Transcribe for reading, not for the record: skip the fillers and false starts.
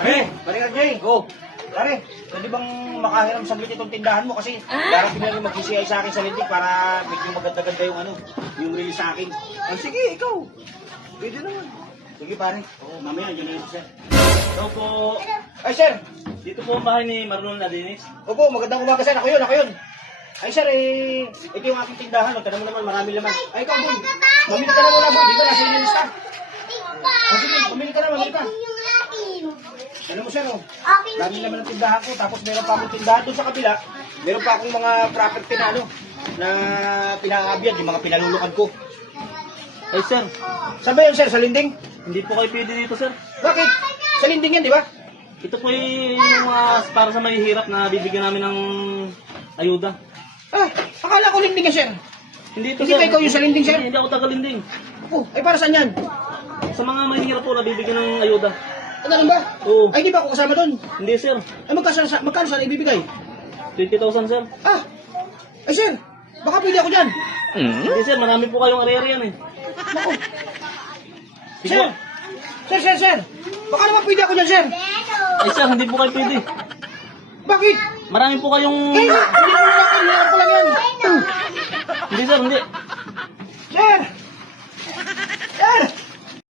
Pare, pare ka Jay. Go. Pare, pwede bang makahiram saglit itong tindahan mo kasi darating na rin mag-CCI sa akin sa lintik para medyo maganda-ganda yung yung release sa akin. Ah, sige, ikaw. Pwede naman. Sige pare. Oo, mamaya nandiyan na yun sir. Ito po, Ay sir, dito po ang bahay ni Marlon Adenis. opo, magandang umaga sir. Ako yun. Ay sir, ito yung aking tindahan. Tignan mo naman, marami laman. Ay ikaw boy, mamili ka na muna boy. Di ba nasa inyo lista? Ah, sige, mamili ka. Alam mo sir, dami naman ang tindahan ko. Tapos meron pa akong tindahan doon sa kabila. Meron pa akong mga property na na pinaabiyan, yung mga pinalulukan ko. Ay sir, Saan ba yun sir? Sa Linding? hindi po kayo pwede dito sir. Bakit? Sa Linding yan, di ba? Ito po yung mga para sa mahihirap na bibigyan namin ng ayuda. Ah, akala ko Linding yan sir. Hindi ito Hindi sir. ba ikaw yung sa Linding sir? Hindi ako taga-Linding. Oh, ay para saan yan? Sa mga mahihirap po na bibigyan ng ayuda. Ano ba? Oo. Ay, di ba ako kasama doon? Hindi sir. Ay, magkano saan ibibigay? 20,000 sir. Ah, ay sir, baka pwede ako dyan. Hindi sir, marami po kayong area yan eh. Naku. Sige Sir, po. sir. Baka naman pwede ako dyan, sir. Ay sir, hindi po kayo pwede. Bakit? Marami po kayong... Hindi ko lang yan. Hindi sir, hindi.